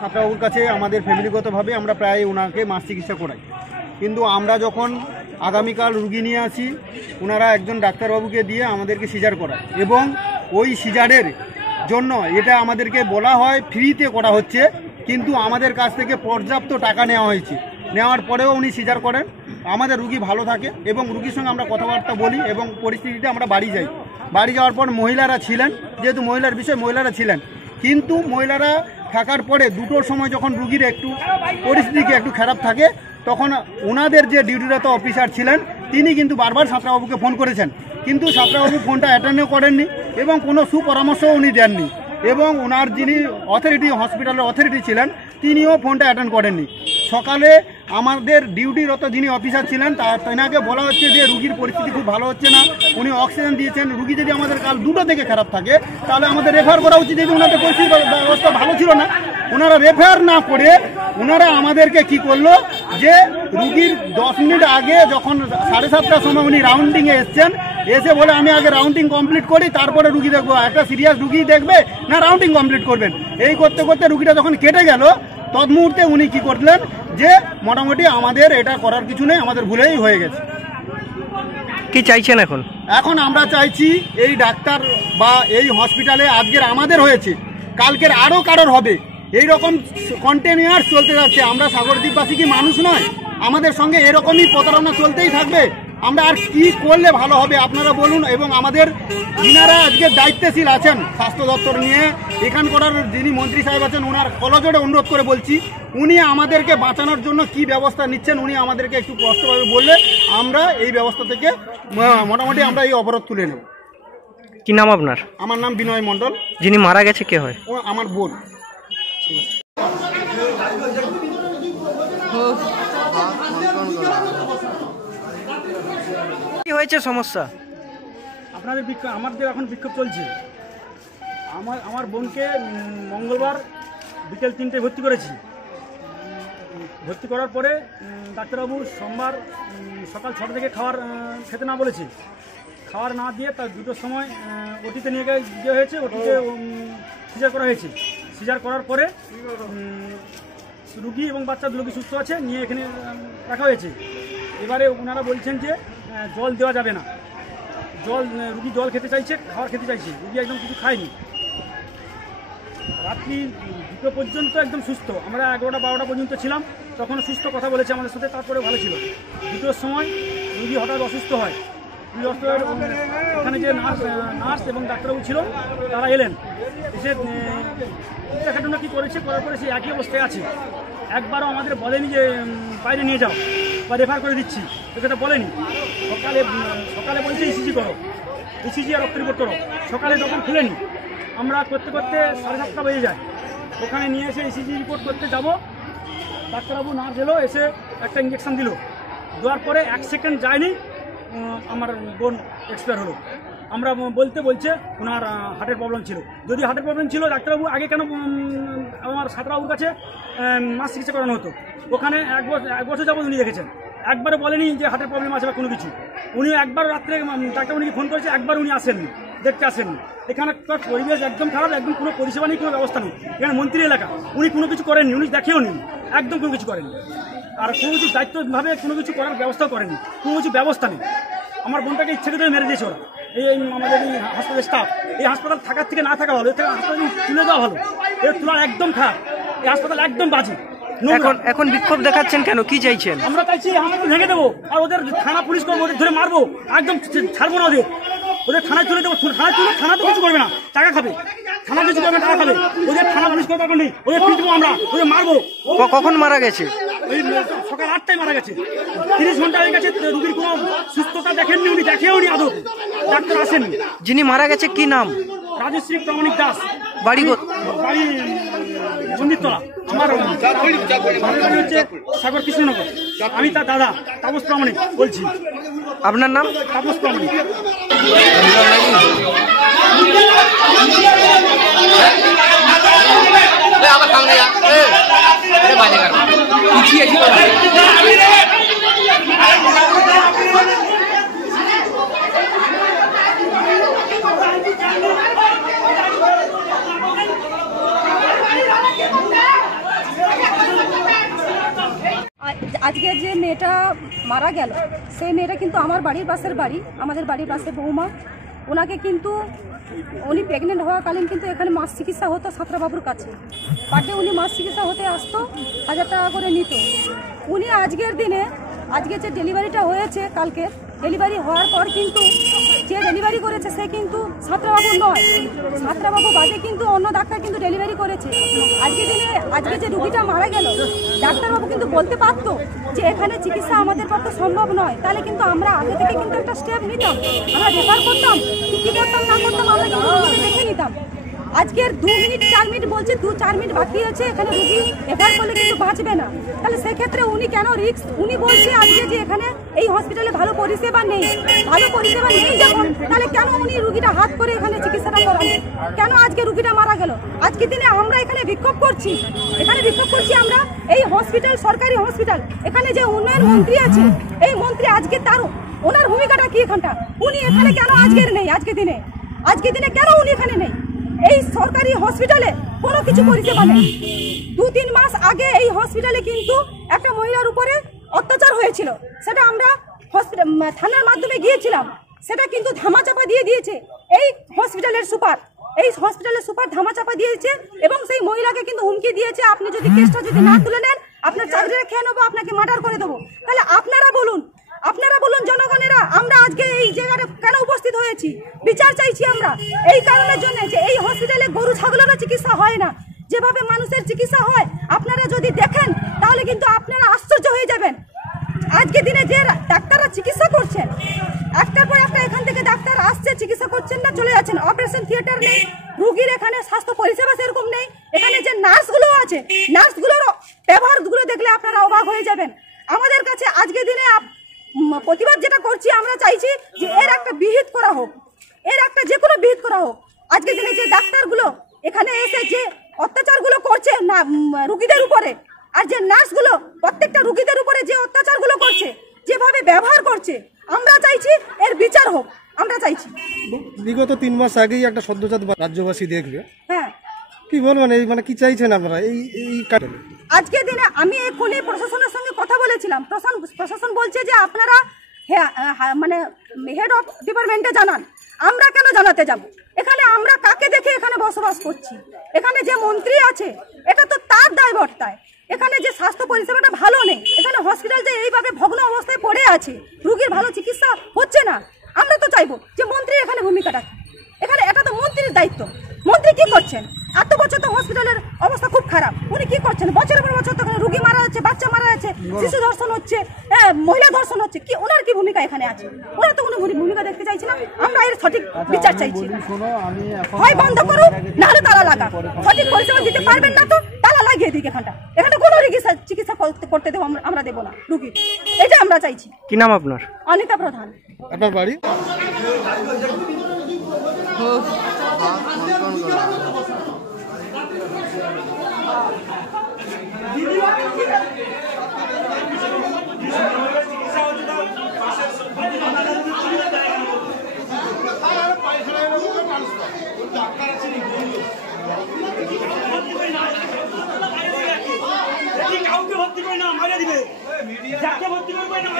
ছাত্রবাবুর কাছে আমাদের ফ্যামিলিগতভাবে আমরা প্রায় ওনাকে মাস চিকিৎসা করাই, কিন্তু আমরা যখন আগামীকাল রুগী নিয়ে আসি ওনারা একজন ডাক্তারবাবুকে দিয়ে আমাদেরকে সিজার করায় এবং ওই সিজারের জন্য এটা আমাদেরকে বলা হয় ফ্রিতে করা হচ্ছে, কিন্তু আমাদের কাছ থেকে পর্যাপ্ত টাকা নেওয়া হয়েছে। নেওয়ার পরেও উনি সিজার করেন, আমাদের রুগী ভালো থাকে এবং রুগীর সঙ্গে আমরা কথাবার্তা বলি এবং পরিস্থিতিতে আমরা বাড়ি যাই। বাড়ি যাওয়ার পর মহিলারা ছিলেন, যেহেতু মহিলার বিষয় মহিলারা ছিলেন, কিন্তু মহিলারা থাকার পরে 2টোর সময় যখন রুগীর একটু পরিস্থিতি একটু খারাপ থাকে তখন ওনাদের যে ডিউটিরত অফিসার ছিলেন তিনি কিন্তু বারবার ছাত্রবাবুকে ফোন করেছেন, কিন্তু ছাত্রবাবু ফোনটা অ্যাটেন্ডও করেননি এবং কোনো সুপরামর্শও উনি দেননি এবং ওনার যিনি অথরিটি হসপিটালের অথরিটি ছিলেন তিনিও ফোনটা অ্যাটেন্ড করেননি। সকালে আমাদের ডিউটিরত যিনি অফিসার ছিলেন তেনাকে বলা হচ্ছে যে রুগীর পরিস্থিতি খুব ভালো হচ্ছে না, উনি অক্সিজেন দিয়েছেন, রুগী যদি আমাদের কাল 2টো থেকে খারাপ থাকে তাহলে আমাদের রেফার করা উচিত, যদি ওনাদের পরিস্থিতি ব্যবস্থা ভালো ছিল না। ওনারা রেফার না করে ওনারা আমাদেরকে কি করলো যে রুগীর 10 মিনিট আগে যখন 7:30টার সময় উনি রাউন্ডিংয়ে এসছেন, এসে বলে আমি আগে রাউন্ডিং কমপ্লিট করি তারপরে রুগী দেখবো, একটা সিরিয়াস রুগী দেখবে না রাউন্ডিং কমপ্লিট করবেন। এই করতে করতে রুগীটা যখন কেটে গেল তৎমুহূর্তে উনি কি করলেন যে মোটামুটি আমাদের এটা করার কিছু নেই, আমাদের ভুলেই হয়ে গেছে। কি চাইছেন এখন? এখন আমরা চাইছি এই ডাক্তার বা এই হসপিটালে আজকের আমাদের হয়েছে কালকের আরও কারোর হবে, এই রকম কন্টিনিউয়াস চলতে যাচ্ছে। আমরা সাগরদ্বীপবাসী কি মানুষ নয়? আমাদের সঙ্গে এরকমই প্রতারণা চলতেই থাকবে। আমরা আর কি করলে ভালো হবে আপনারা বলুন। এবং আমাদের যিনারা আজকে দায়িত্বশীল আছেন স্বাস্থ্য দপ্তর নিয়ে, এখানকার যিনি মন্ত্রী সাহেব আছেন ওনার কলজোড়ে অনুরোধ করে বলছি উনি আমাদেরকে বাঁচানোর জন্য কি ব্যবস্থা নিচ্ছেন উনি আমাদেরকে একটু স্পষ্টভাবে বললে আমরা এই ব্যবস্থা থেকে মোটামুটি আমরা এই অবরোধ তুলে নেব। কি নাম আপনার? আমার নাম বিনয় মণ্ডল। যিনি মারা গেছে কে হয়? ও আমার বোন। কি হয়েছে সমস্যা? আমাদের এখন বিক্ষোভ চলছে। আমার বোনকে মঙ্গলবার বিকেল 3টায় ভর্তি করেছি। ভর্তি করার পরে ডাক্তারবাবু সোমবার সকাল 6টা থেকে খেতে না বলেছে, খাবার না দিয়ে তার 2টোর সময় ওটিতে নিয়ে গিয়ে হয়েছে, ওটিতে সিজার করা হয়েছে। সিজার করার পরে রুগী এবং বাচ্চা রুগী সুস্থ আছে, নিয়ে এখানে রাখা হয়েছে। এবারে ওনারা বলছেন যে জল দেওয়া যাবে না, রুগী জল খেতে চাইছে, খাবার খেতে চাইছে, রুগী একদম কিছু খায়নি। রাত্রি 2টো পর্যন্ত একদম সুস্থ, আমরা 11টা 12টা পর্যন্ত ছিলাম, তখন সুস্থ কথা বলেছে আমাদের সাথে, তারপরে ভালো ছিল। 2টোর সময় রুগী হঠাৎ অসুস্থ হয়। এখানে যে নার্স এবং ডাক্তারবাবু ছিল তারা এলেন, এসে দেখাশোনা কি করেছে, করার পরে সে একই অবস্থায় আছে। একবারও আমাদের বলেনি যে বাইরে নিয়ে যাও বা রেফার করে দিচ্ছি, সেটা বলেনি। সকালে বলছে ইসিজি করো, ইসিজি আর রক্ত রিপোর্ট করো। সকালে তখন খুলেনি, আমরা করতে করতে 7:30টা বেজে যায়। ওখানে নিয়ে এসে ইসিজি রিপোর্ট করতে যাব, ডাক্তারবাবু নার্স এলো, এসে একটা ইঞ্জেকশন দিল। দেওয়ার পরে 1 সেকেন্ড যায়নি আমার বোন এক্সপায়ার হলো। আমরা বলছে ওনার হার্টের প্রবলেম ছিল। যদি হার্টের প্রবলেম ছিল ডাক্তারবাবু আগে কেন আমার ছাত্রবাবুর কাছে মাস চিকিৎসা করানো হতো? ওখানে 1 বছর যাবত উনি দেখেছেন, একবারও বলেনি যে হার্টের প্রবলেম আছে বা কোনো কিছু। উনি একবার রাত্রে ডাক্তারবাবুকে ফোন করেছে, একবার উনি আসেননি, দেখতে আসেননি। এখানে পরিবেশ একদম খারাপ, একদম কোনো পরিষেবা নেই, কোনো ব্যবস্থা নেই। এখানে মন্ত্রী এলাকা, উনি কোনো কিছু করেননি, উনি দেখেও নি, একদম কোনো কিছু করেননি। আর কোনো কিছু দায়িত্বভাবে কোনো কিছু করার ব্যবস্থাও করেনি, কোনো কিছু ব্যবস্থা নেই। আমার বোনটাকে ইচ্ছে করে মেরে দিয়েছে ওরা, এই আমাদের এই হাসপাতালের স্টাফ। এই হাসপাতাল থাকার থেকে না থাকা ভালো, এর থেকে হাসপাতাল তুলে দেওয়া ভালো। এর তুলার একদম খারাপ, এই হাসপাতাল একদম বাজে। এখন বিক্ষোভ দেখাচ্ছেন কেন? কি চাইছেন? আমরা চাইছি হাসপাতাল ভেঙে দেবো, আর ওদের থানা পুলিশ করবো, ওদের ধরে মারবো, একদম ছাড়বো না ওদের থানায় তুলে দেবো। থানা তো কিছু করবে না, টাকা খাবে। থানা কিছু করবে, টাকা খাবে। ওদের থানা পুলিশ করবে নেই, ওদের পিটবো আমরা, ওদের মারবো। কখন মারা গেছে? ওই সকাল 8টায় মারা গেছে। 30 ঘন্টা হয়ে গেছে, রুগীর কোনো সুস্থতা দেখেননি, উনি দেখেও নি, আদৌ ডাক্তার আসেননি। যিনি মারা গেছে কি নাম? রাজশ্রী প্রামাণিক দাস। বাড়ি মন্দিরতলা। আমার হচ্ছে সাগর কৃষ্ণনগর। আমি তার দাদা তাপস প্রামাণিক বলছি। আপনার নাম? তাপস প্রামাণিক। Thank you. পিছিয়ে ছিল না। আজকে যে মেয়েটা মারা গেল সেই মেয়েটা কিন্তু আমার বাড়ির পাশের বাড়ি, আমাদের বাড়ির পাশে বৌমা। ওনাকে কিন্তু উনি প্রেগনেন্ট হওয়াকালীন কিন্তু এখানে মাস চিকিৎসা হতো সাঁতরাবাবুর কাছে। পার ডে উনি মাস চিকিৎসা হতে আসতো, 1000 টাকা করে নিত। উনি আজকের দিনে আজকে যে ডেলিভারিটা হয়েছে, কালকে ডেলিভারি হওয়ার পর কিন্তু যে ডেলিভারি করেছে সে কিন্তু সাঁতরাবাবু নয়, সাঁতরাবাবু বাদে কিন্তু অন্য ডাক্তার কিন্তু ডেলিভারি করেছে। আজকে যে রুগীটা মারা গেল, ডাক্তারবাবু কিন্তু বলতে পারতো যে এখানে চিকিৎসা আমাদের পক্ষে সম্ভব নয়, তাহলে কিন্তু আমরা আগে থেকে কিন্তু একটা স্টেপ নিতাম, আমরা রেফার করতাম, কী করতাম না করতাম আমরা কিন্তু রুগীকে দেখে নিতাম। আজকের 2 মিনিট 4 মিনিট বলছে, 2-4 মিনিট বাকি আছে, এখানে রুগী রেফার করলে কিন্তু বাঁচবে না। তাহলে সেক্ষেত্রে উনি কেন রিস্ক? উনি বলছে আজকে যে এখানে এই হসপিটালে ভালো পরিষেবা নেই যখন, তাহলে কেন উনি রুগীটা হাত করে এখানে চিকিৎসাটা করান? কেন আজকে রুগীটা মারা গেল? আজকের দিনে আমরা এখানে বিক্ষোভ করছি, আমরা এই হসপিটাল, সরকারি হসপিটাল, এখানে যে উন্নয়ন মন্ত্রী আছে, এই মন্ত্রী আজকে ওনার ভূমিকাটা কি এখানটা? উনি এখানে কেন আজকের দিনে কেন উনি এখানে নেই? এই সরকারি হসপিটালে কোনো কিছু পরিষেবা নেই। 2-3 মাস আগে এই হসপিটালে কিন্তু একটা মহিলার উপরে অত্যাচার হয়েছিল, সেটা আমরা থানার মাধ্যমে গিয়েছিলাম, সেটা কিন্তু ধামাচাপা দিয়ে দিয়েছে এই হসপিটালের সুপার। ধামাচাপা দিয়েছে এবং সেই মহিলাকে কিন্তু হুমকি দিয়েছে, আপনি যদি কেসটা না তুলে নেন আপনার চাকরিটা খেয়ে নেবো, আপনাকে মার্ডার করে দেবো। তাহলে আপনারা বলুন জনগণেরা, আমরা আজকে এই জায়গাটা কেন উপস্থিত হয়েছি? বিচার চাইছি আমরা এই কারণের জন্য যে এই হসপিটালে গরু ছাগলেরও চিকিৎসা হয় না, যেভাবে মানুষের চিকিৎসা হয় আপনারা যদি দেখেন তাহলে কিন্তু আপনারা আশ্চর্য হয়ে যাবেন। আজকে দিনে যে ডাক্তাররা চিকিৎসা করছেন, একটার পর একটা এখান থেকে ডাক্তার আসছে, চিকিৎসা করছেন না, চলে যাচ্ছেন। অপারেশন থিয়েটার নেই, রুগীর এখানে স্বাস্থ্য পরিষেবা সেরকম নেই। এখানে যে নার্সগুলো আছে, নার্সগুলোর ব্যবহারগুলো দেখলে আপনারা অবাক হয়ে যাবেন। আমাদের কাছে আজকে দিনে প্রতিবাদ যেটা করছি, আমরা চাইছি যে এর একটা বিহিত করা হোক, যে কোনো বিহিত করা হোক। আজকে দিনে যে ডাক্তারগুলো এখানে এসে যে অত্যাচারগুলো করছে না রুগীদের উপরে, আর যে নার্সগুলো প্রত্যেকটা রুগীদের উপরে যে অত্যাচারগুলো করছে, যেভাবে ব্যবহার করছে, আমরা চাইছি এর বিচার হোক, আমরা চাইছি। বিগত 3 মাস আগেই একটা সদ্যজাত রাজ্যবাসী দেখবে, হ্যাঁ কি বলবেন এই মানে কি চাইছেন আপনারা এই আজকে দিনে? আমি এক্ষুনি প্রশাসনের সঙ্গে কথা বলেছিলাম, প্রশাসন বলছে যে আপনারা মানে হেড অফ ডিপার্টমেন্টে জানান। আমরা কেন জানাতে যাব? এখানে আমরা কাকে দেখে এখানে বসবাস করছি? এখানে যে মন্ত্রী আছে এটা তো তার দায়বর্তায়। এখানে যে স্বাস্থ্য পরিষেবাটা ভালো নেই, এখানে হসপিটাল যে এইভাবে ভগ্ন অবস্থায় পড়ে আছে, রুগীর ভালো চিকিৎসা হচ্ছে না, আমরা তো চাইবো যে মন্ত্রী এখানে ভূমিকাটা, এখানে এটা তো মন্ত্রীর দায়িত্ব। মন্ত্রী কি করছেন? এত বছর তো হসপিটালের অবস্থা খুব খারাপ, উনি কি করছেন? বছরের পর বছর তো রুগী মারা যাচ্ছে, বাচ্চা মারা যাচ্ছে, শিশু ধর্ষণ হচ্ছে, মহিলা ধর্ষণ হচ্ছে, কি ওনার কি ভূমিকা এখানে আছে? ওরা তো কোনো ভূমিকা দেখতে চাইছে না। আমরা এর সঠিক বিচার চাইছি। হয় বন্ধ করুক, নাহলে তালা লাগা। সঠিক পরিষেবা দিতে পারবেন না তো তালা লাগিয়ে দিক। এখানে কোনো চিকিৎসা করতে দেবো আমরা দেবো না রুগী, এটা আমরা চাইছি। কি নাম আপনার? অনিতা প্রধান। আপনার বাড়ি? কাউকে ভর্তি করে না, মারা দিবে, যাকে ভর্তি করবে না।